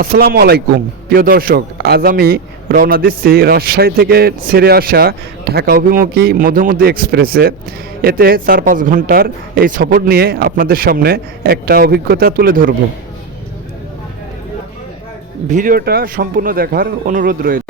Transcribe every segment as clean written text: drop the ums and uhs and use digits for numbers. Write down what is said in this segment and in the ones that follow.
আসসালামু আলাইকুম প্রিয় দর্শক, আজ আমি রওনা দিচ্ছি রাজশাহী থেকে ছেড়ে আসা ঢাকা অভিমুখী মধুমতি এক্সপ্রেসে। এতে 4-5 ঘন্টার এই সফর নিয়ে আপনাদের সামনে একটা অভিজ্ঞতা তুলে ধরব। ভিডিওটা সম্পূর্ণ দেখার অনুরোধ রইল।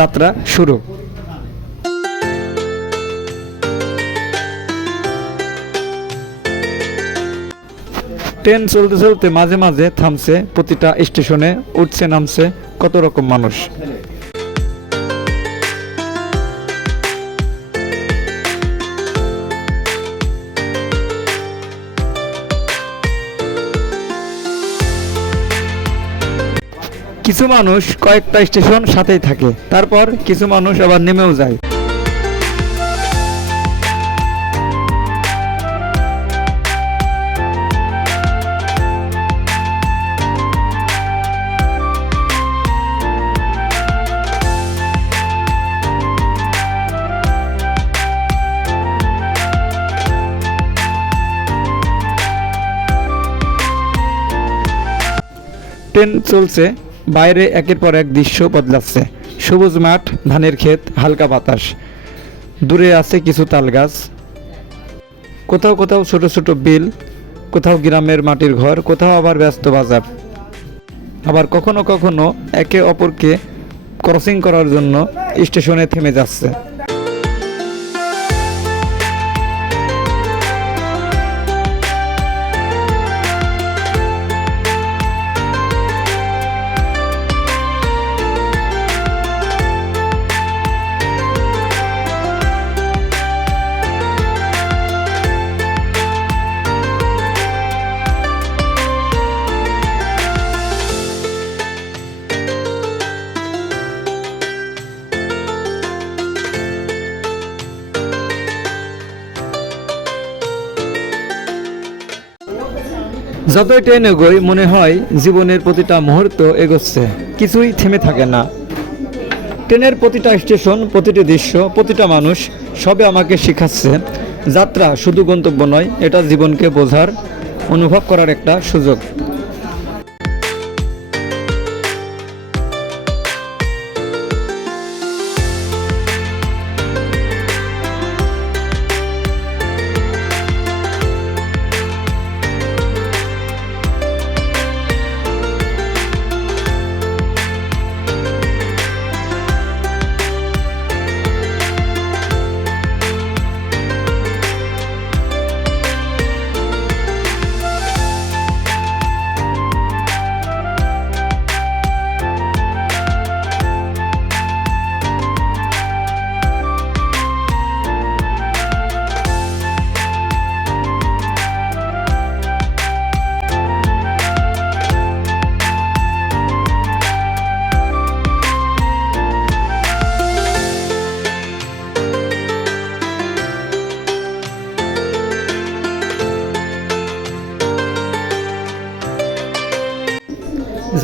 যাত্রা শুরু। ট্রেন চলতে চলতে মাঝে মাঝে থামছে, প্রতিটা স্টেশনে উঠছে নামছে কত রকম মানুষ। কিছু মানুষ কয়েকটা স্টেশন সাথেই থাকে, তারপর কিছু মানুষ আবার নেমেও যায়। ট্রেন চলছে, বাইরে একের পর এক দৃশ্য বদলাচ্ছে। সবুজ মাঠ, ধানের ক্ষেত, হালকা বাতাস, দূরে আছে কিছু তাল গাছ, কোথাও কোথাও ছোট ছোট বিল, কোথাও গ্রামের মাটির ঘর, কোথাও আবার ব্যস্ত বাজার। আবার কখনো কখনো একে অপরকে ক্রসিং করার জন্য স্টেশনে থেমে যাচ্ছে। যতই ট্রেন এগোয় মনে হয় জীবনের প্রতিটা মুহূর্ত এগোচ্ছে, কিছুই থেমে থাকে না। ট্রেনের প্রতিটা স্টেশন, প্রতিটি দৃশ্য, প্রতিটা মানুষ সবে আমাকে শেখাচ্ছে যাত্রা শুধু গন্তব্য নয়, এটা জীবনকে বোঝার, অনুভব করার একটা সুযোগ।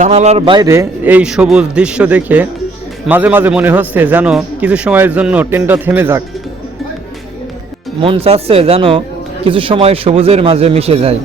জানালার বাইরে এই সবুজ দৃশ্য দেখে মাঝে মাঝে মনে হচ্ছে যেন কিছু সময়ের জন্য ট্রেনটা থেমে যাক। মন চাচ্ছে যেন কিছু সময় সবুজের মাঝে মিশে যায়।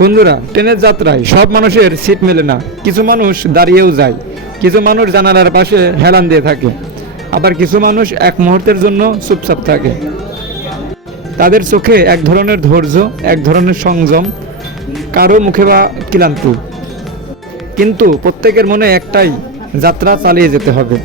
বন্ধুরা, ট্রেনের যাত্রায় সব মানুষের সিট মেলে না। কিছু মানুষ দাঁড়িয়েও যায়, কিছু মানুষ জানালার পাশে হেলান দিয়ে থাকে, আবার কিছু মানুষ এক মুহূর্তের জন্য চুপচাপ থাকে। তাদের চোখে এক ধরনের ধৈর্য, এক ধরনের সংযম, কারো মুখে বা ক্লান্তি, কিন্তু প্রত্যেকের মনে একটাই, যাত্রা চালিয়ে যেতে হবে।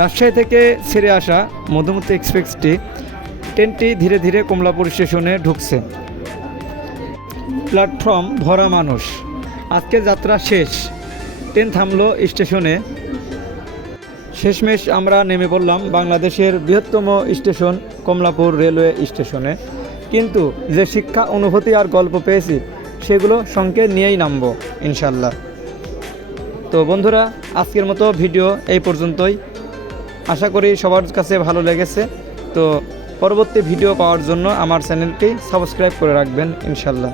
রাজশাহী থেকে ছেড়ে আসা মধুমতি এক্সপ্রেসটি ট্রেনটি ধীরে ধীরে কমলাপুর স্টেশনে ঢুকছে। প্ল্যাটফর্ম ভরা মানুষ। আজকে যাত্রা শেষ, ট্রেন থামলো স্টেশনে। শেষমেশ আমরা নেমে পড়লাম বাংলাদেশের বৃহত্তম স্টেশন কমলাপুর রেলওয়ে স্টেশনে। কিন্তু যে শিক্ষা, অনুভূতি আর গল্প পেয়েছি সেগুলো সঙ্গে নিয়েই নামবো ইনশাল্লাহ। তো বন্ধুরা, আজকের মতো ভিডিও এই পর্যন্তই। আশা করি সবার কাছে ভালো লেগেছে। তো পরবর্তী ভিডিও পাওয়ার জন্য আমার চ্যানেলটি সাবস্ক্রাইব করে রাখবেন ইনশাল্লাহ।